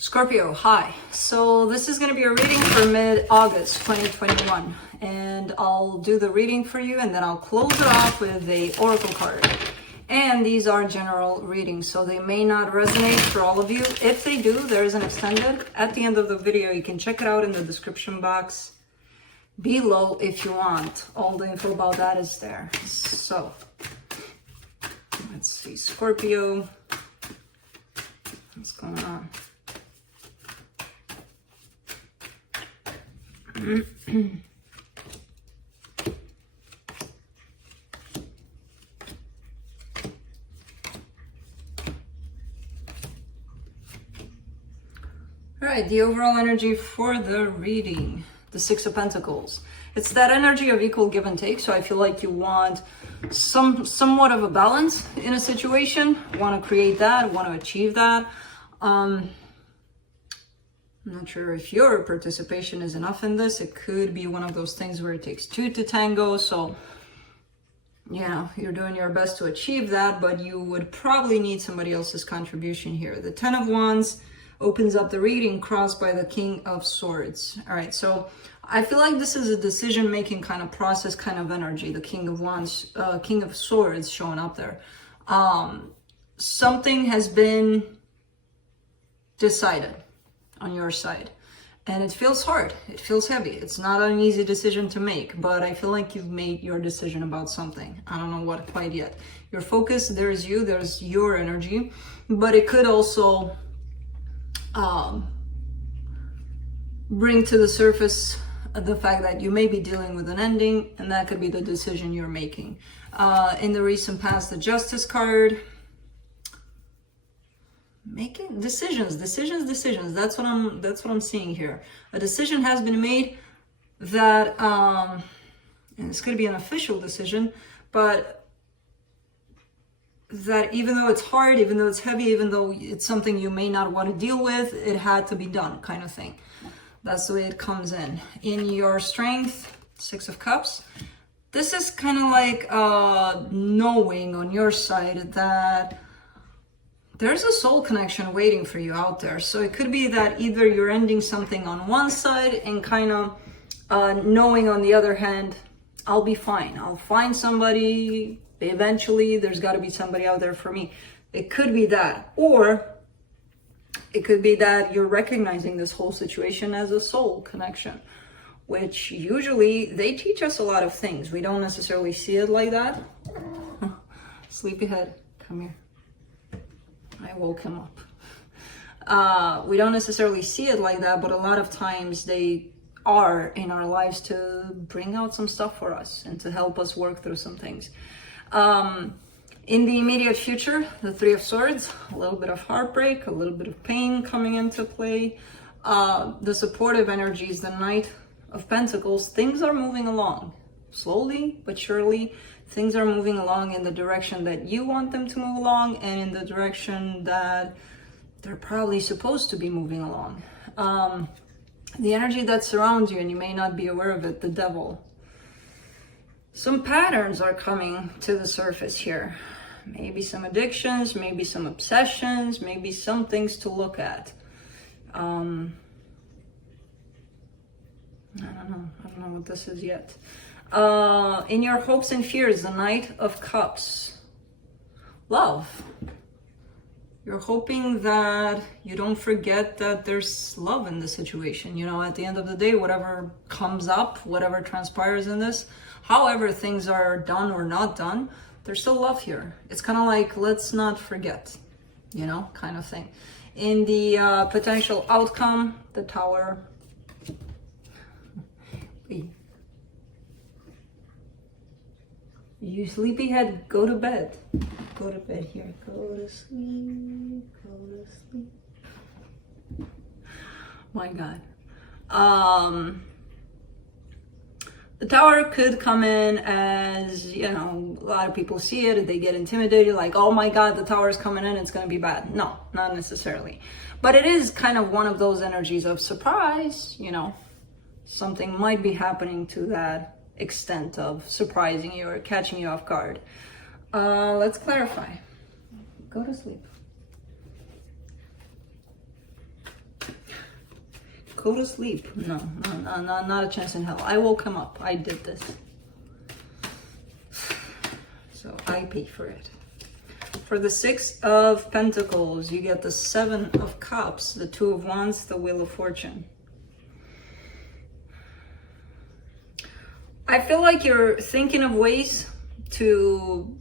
Scorpio, hi. So this is going to be a reading for mid-August 2021, and I'll do the reading for you and then I'll close it off with a oracle card. And these are general readings, so they may not resonate for all of you. If they do, there is an extended at the end of the video. You can check it out in the description box below if you want. All the info about that is there. So let's see, Scorpio, what's going on? All right, the overall energy for the reading, the Six of Pentacles. It's that energy of equal give and take. So I feel like you want somewhat of a balance in a situation, want to create that, want to achieve that. I'm not sure if your participation is enough in this. It could be one of those things where it takes two to tango. So, you know, you're doing your best to achieve that, but you would probably need somebody else's contribution here. The Ten of Wands opens up the reading, crossed by the King of Swords. All right, so I feel like this is a decision-making kind of process, kind of energy. The King of Wands, King of Swords showing up there. Something has been decided on your side, and it feels hard, it feels heavy. It's not an easy decision to make, but I feel like you've made your decision about something. I don't know what quite yet. Your focus, there's you, there's your energy, but it could also bring to the surface the fact that you may be dealing with an ending, and that could be the decision you're making. In the recent past, the Justice card, making decisions. That's what I'm seeing here. A decision has been made that, and it's going to be an official decision, but that even though it's hard, even though it's heavy, even though it's something you may not want to deal with, it had to be done, kind of thing. That's the way it comes in. In your strength, Six of Cups, this is kind of like knowing on your side that there's a soul connection waiting for you out there. So it could be that either you're ending something on one side and kind of knowing on the other hand, I'll be fine. I'll find somebody. Eventually, there's got to be somebody out there for me. It could be that. Or it could be that you're recognizing this whole situation as a soul connection, which usually they teach us a lot of things. We don't necessarily see it like that. Sleepyhead, come here. I woke him up. We don't necessarily see it like that, but a lot of times they are in our lives to bring out some stuff for us and to help us work through some things. In the immediate future, the Three of Swords, a little bit of heartbreak, a little bit of pain coming into play. The supportive energies, the Knight of Pentacles, things are moving along. Slowly but surely, things are moving along in the direction that you want them to move along and in the direction that they're probably supposed to be moving along. The energy that surrounds you, and you may not be aware of it, the Devil. Some patterns are coming to the surface here. Maybe some addictions, maybe some obsessions, maybe some things to look at. I don't know what this is yet. In your hopes and fears, the Knight of Cups. Love. You're hoping that you don't forget that there's love in the situation. You know, at the end of the day, whatever comes up, whatever transpires in this, however things are done or not done, there's still love here. It's kind of like, let's not forget, you know, kind of thing. In the potential outcome, the Tower. You sleepyhead, go to bed. Go to bed here. Go to sleep. Go to sleep. My God. The Tower could come in as, you know, a lot of people see it, they get intimidated, like, oh my God, the Tower is coming in, it's going to be bad. No, not necessarily. But it is kind of one of those energies of surprise, you know. Something might be happening to that extent of surprising you or catching you off guard. Let's clarify. Go to sleep. Go to sleep. No, not a chance in hell. I woke him up. I did this. So I pay for it. For the 6 of Pentacles, you get the 7 of Cups, the 2 of Wands, the Wheel of Fortune. I feel like you're thinking of ways to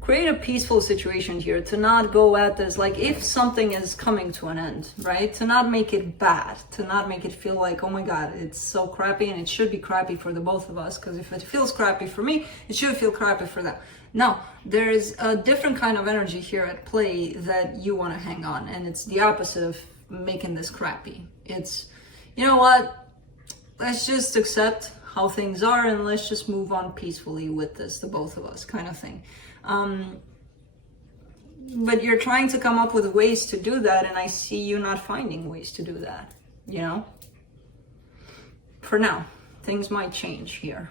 create a peaceful situation here, to not go at this like if something is coming to an end, right? To not make it bad, to not make it feel like, oh my God, it's so crappy, and it should be crappy for the both of us, because if it feels crappy for me, it should feel crappy for them. No, there's a different kind of energy here at play that you want to hang on, and it's the opposite of making this crappy. It's, you know what, let's just accept how things are and let's just move on peacefully with this, the both of us, kind of thing. But you're trying to come up with ways to do that, and I see you not finding ways to do that, you know? For now, things might change here.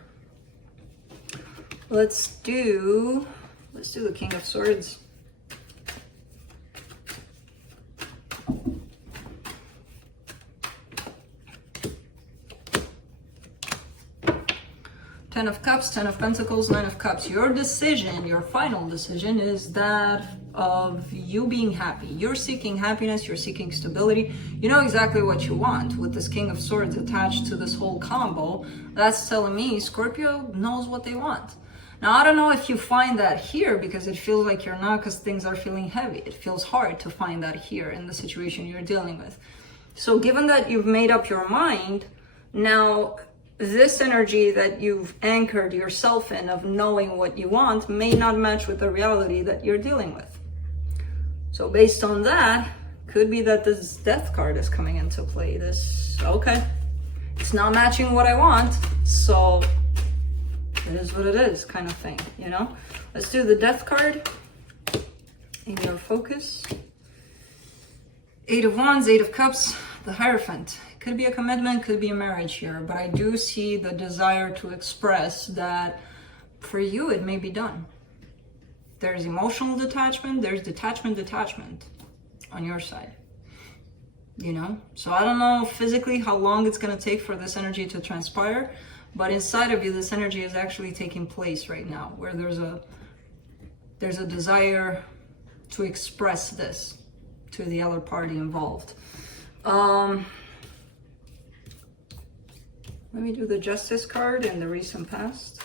Let's do the King of Swords. Ten of Cups, 10 of Pentacles, 9 of Cups. Your decision, your final decision is that of you being happy. You're seeking happiness, you're seeking stability. You know exactly what you want. With this King of Swords attached to this whole combo, that's telling me Scorpio knows what they want. Now, I don't know if you find that here, because it feels like you're not, because things are feeling heavy. It feels hard to find that here in the situation you're dealing with. So given that you've made up your mind, now this energy that you've anchored yourself in of knowing what you want may not match with the reality that you're dealing with. So based on that, could be that this Death card is coming into play. This, okay, it's not matching what I want, so it is what it is, kind of thing, you know? Let's do the Death card in your focus. 8 of Wands, 8 of Cups, the Hierophant. Could be a commitment, could be a marriage here, but I do see the desire to express that for you it may be done. There's emotional detachment, there's detachment on your side, you know? So I don't know physically how long it's going to take for this energy to transpire, but inside of you this energy is actually taking place right now, where there's a desire to express this to the other party involved. Let me do the Justice card in the recent past.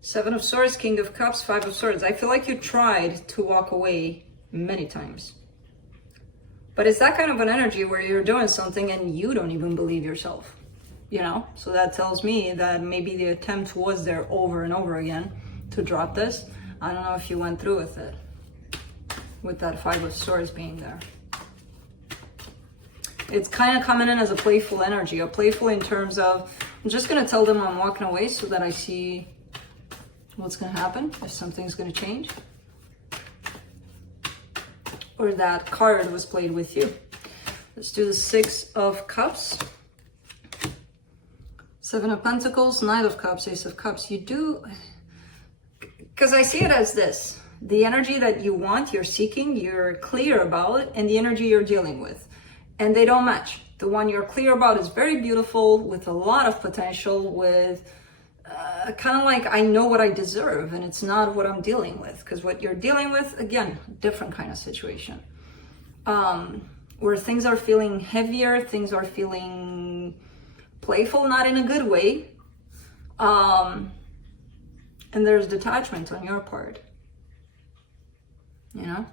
Seven of Swords, King of Cups, 5 of Swords. I feel like you tried to walk away many times. But it's that kind of an energy where you're doing something and you don't even believe yourself, you know? So that tells me that maybe the attempt was there over and over again to drop this. I don't know if you went through with it, with that 5 of Swords being there. It's kind of coming in as a playful energy, a playful in terms of, I'm just going to tell them I'm walking away so that I see what's going to happen, if something's going to change. Or that card was played with you. Let's do the 6 of Cups. 7 of Pentacles, Knight of Cups, Ace of Cups. You do, because I see it as this. The energy that you want, you're seeking, you're clear about, and the energy you're dealing with. And they don't match. The one you're clear about is very beautiful, with a lot of potential, with kind of like, I know what I deserve, and it's not what I'm dealing with. Because what you're dealing with, again, different kind of situation. Where things are feeling heavier, things are feeling playful, not in a good way. And there's detachment on your part. You know?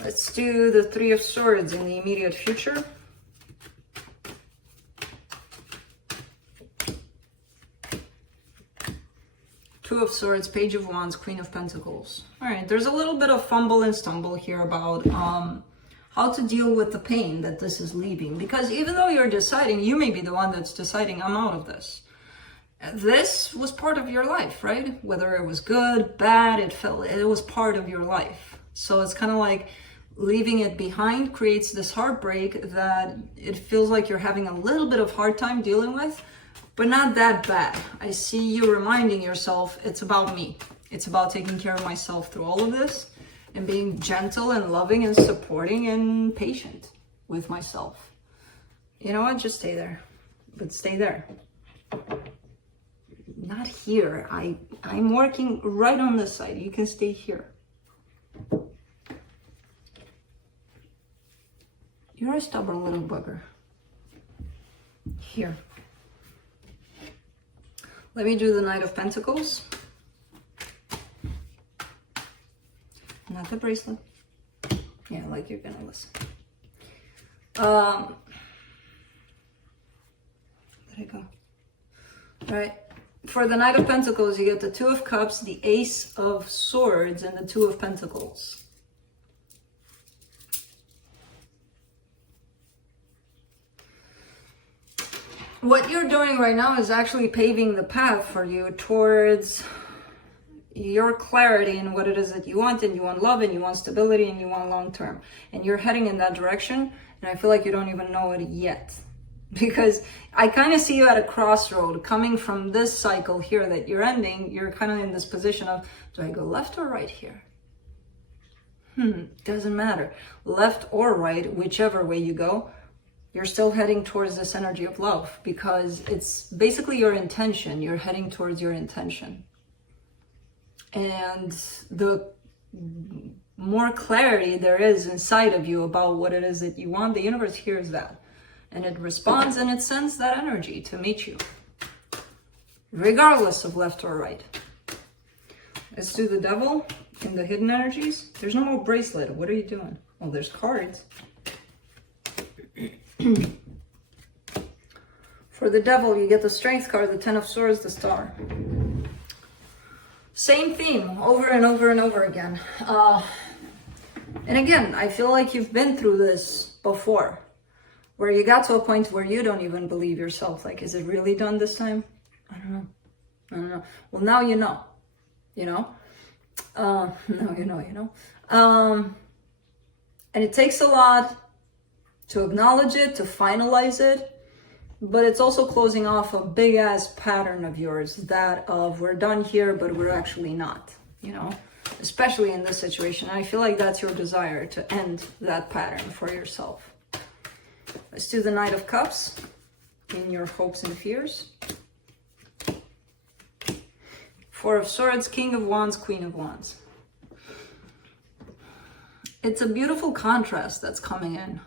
Let's do the 3 of Swords in the immediate future. Two of Swords, Page of Wands, Queen of Pentacles. All right, there's a little bit of fumble and stumble here about how to deal with the pain that this is leaving. Because even though you're deciding, you may be the one that's deciding, I'm out of this. This was part of your life, right? Whether it was good, bad, it was part of your life. So it's kind of like leaving it behind creates this heartbreak that it feels like you're having a little bit of hard time dealing with, but not that bad. I see you reminding yourself, it's about me. It's about taking care of myself through all of this and being gentle and loving and supporting and patient with myself. You know what? Just stay there. But stay there. Not here. I'm working right on this side. You can stay here. You're a stubborn little bugger. Here. Let me do the Knight of Pentacles. Not the bracelet. Yeah, like you're gonna listen. Let it go. All right. For the Knight of Pentacles, you get the Two of Cups, the Ace of Swords, and the Two of Pentacles. What you're doing right now is actually paving the path for you towards your clarity in what it is that you want, and you want love, and you want stability, and you want long-term. And you're heading in that direction, and I feel like you don't even know it yet. Because I kind of see you at a crossroad coming from this cycle here that you're ending. You're kind of in this position of, do I go left or right here? Doesn't matter. Left or right, whichever way you go, you're still heading towards this energy of love, because it's basically your intention. You're heading towards your intention. And the more clarity there is inside of you about what it is that you want, the universe hears that. And it responds and it sends that energy to meet you, regardless of left or right. Let's do the Devil in the hidden energies. There's no more bracelet. What are you doing? Oh, there's cards. For the Devil, you get the Strength card, the Ten of Swords, the Star. Same theme over and over and over again. And again, I feel like you've been through this before, where you got to a point where you don't even believe yourself. Like, is it really done this time? I don't know. Well, now you know. You know? Now you know. And it takes a lot to acknowledge it, to finalize it. But it's also closing off a big ass pattern of yours, that of we're done here, but we're actually not, you know, especially in this situation. I feel like that's your desire, to end that pattern for yourself. Let's do the Knight of Cups in your hopes and fears. Four of Swords, King of Wands, Queen of Wands. It's a beautiful contrast that's coming in.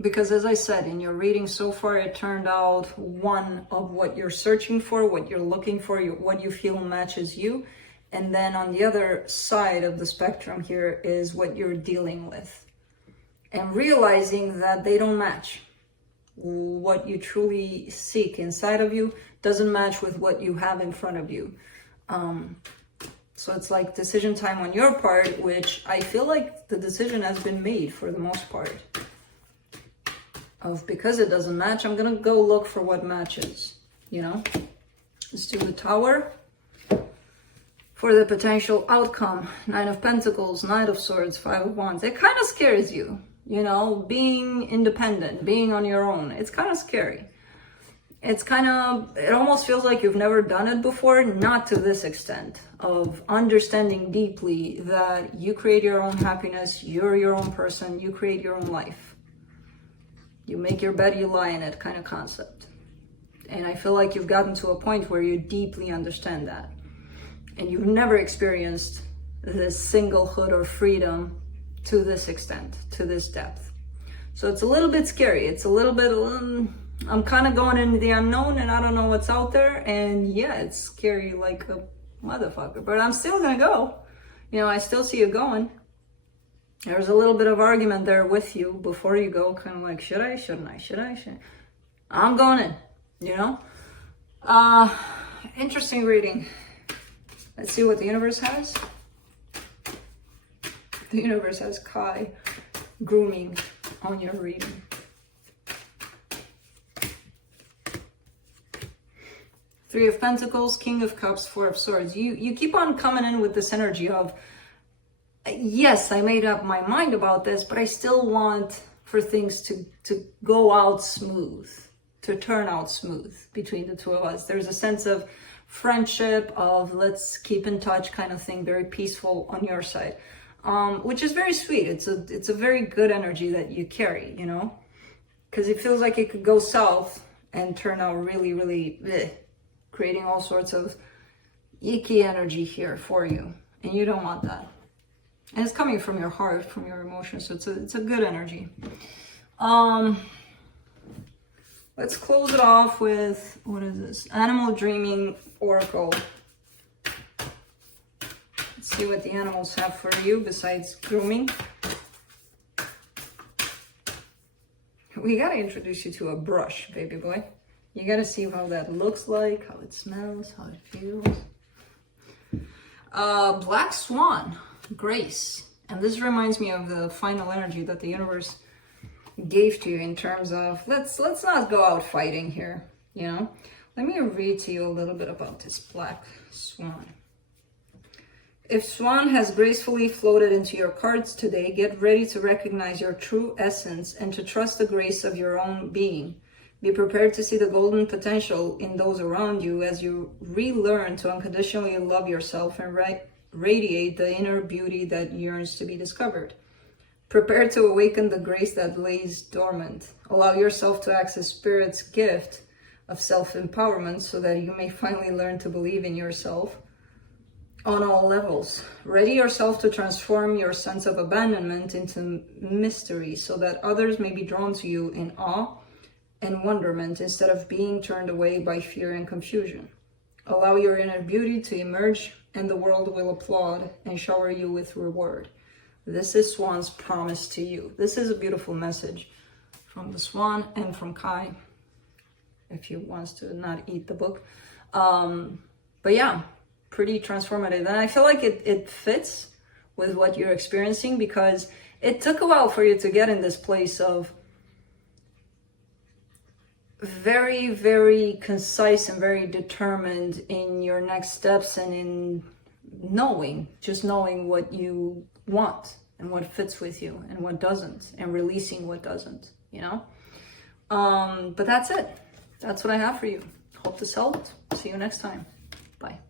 Because as I said, in your reading so far, it turned out one of what you're searching for, what you're looking for, what you feel matches you. And then on the other side of the spectrum here is what you're dealing with. And realizing that they don't match. What you truly seek inside of you doesn't match with what you have in front of you. So it's like decision time on your part, which I feel like the decision has been made for the most part. Because it doesn't match, I'm gonna go look for what matches, you know? Let's do the Tower. For the potential outcome, Nine of Pentacles, Knight of Swords, Five of Wands. It kind of scares you, you know, being independent, being on your own. It's kind of scary. It's kind of, it almost feels like you've never done it before, not to this extent of understanding deeply that you create your own happiness, you're your own person, you create your own life. You make your bed, you lie in it kind of concept. And I feel like you've gotten to a point where you deeply understand that. And you've never experienced this singlehood or freedom to this extent, to this depth. So it's a little bit scary. It's a little bit, I'm kind of going into the unknown and I don't know what's out there. And yeah, it's scary like a motherfucker. But I'm still going to go. You know, I still see you going. There's a little bit of argument there with you before you go, kind of like, should I, shouldn't I, should I, shouldn't I? I'm going in, you know? Interesting reading. Let's see what the universe has. The universe has Kai grooming on your reading. Three of Pentacles, King of Cups, Four of Swords. You keep on coming in with this energy of, yes, I made up my mind about this, but I still want for things to go out smooth, to turn out smooth between the two of us. There's a sense of friendship, of let's keep in touch kind of thing, very peaceful on your side, which is very sweet. It's a very good energy that you carry, you know, because it feels like it could go south and turn out really, really bleh, creating all sorts of icky energy here for you, and you don't want that. And it's coming from your heart, from your emotions, so it's a good energy. Let's close it off with, what is this? Animal Dreaming Oracle. Let's see what the animals have for you besides grooming. We gotta introduce you to a brush, baby boy. You gotta see how that looks like, how it smells, how it feels. Black Swan, Grace. And this reminds me of the final energy that the universe gave to you in terms of, let's not go out fighting here, you know? Let me read to you a little bit about this Black Swan. If Swan has gracefully floated into your cards today, get ready to recognize your true essence and to trust the grace of your own being. Be prepared to see the golden potential in those around you as you relearn to unconditionally love yourself and radiate the inner beauty that yearns to be discovered. Prepare to awaken the grace that lays dormant. Allow yourself to access Spirit's gift of self-empowerment so that you may finally learn to believe in yourself on all levels. Ready yourself to transform your sense of abandonment into mystery so that others may be drawn to you in awe and wonderment instead of being turned away by fear and confusion. Allow your inner beauty to emerge and the world will applaud and shower you with reward. This is Swan's promise to you. This is a beautiful message from the Swan and from Kai, if he wants to not eat the book. But yeah, pretty transformative. And I feel like it fits with what you're experiencing, because it took a while for you to get in this place of very, very concise and very determined in your next steps and in just knowing what you want and what fits with you and what doesn't, and releasing what doesn't, you know? But that's it. That's what I have for you. Hope this helped. See you next time. Bye.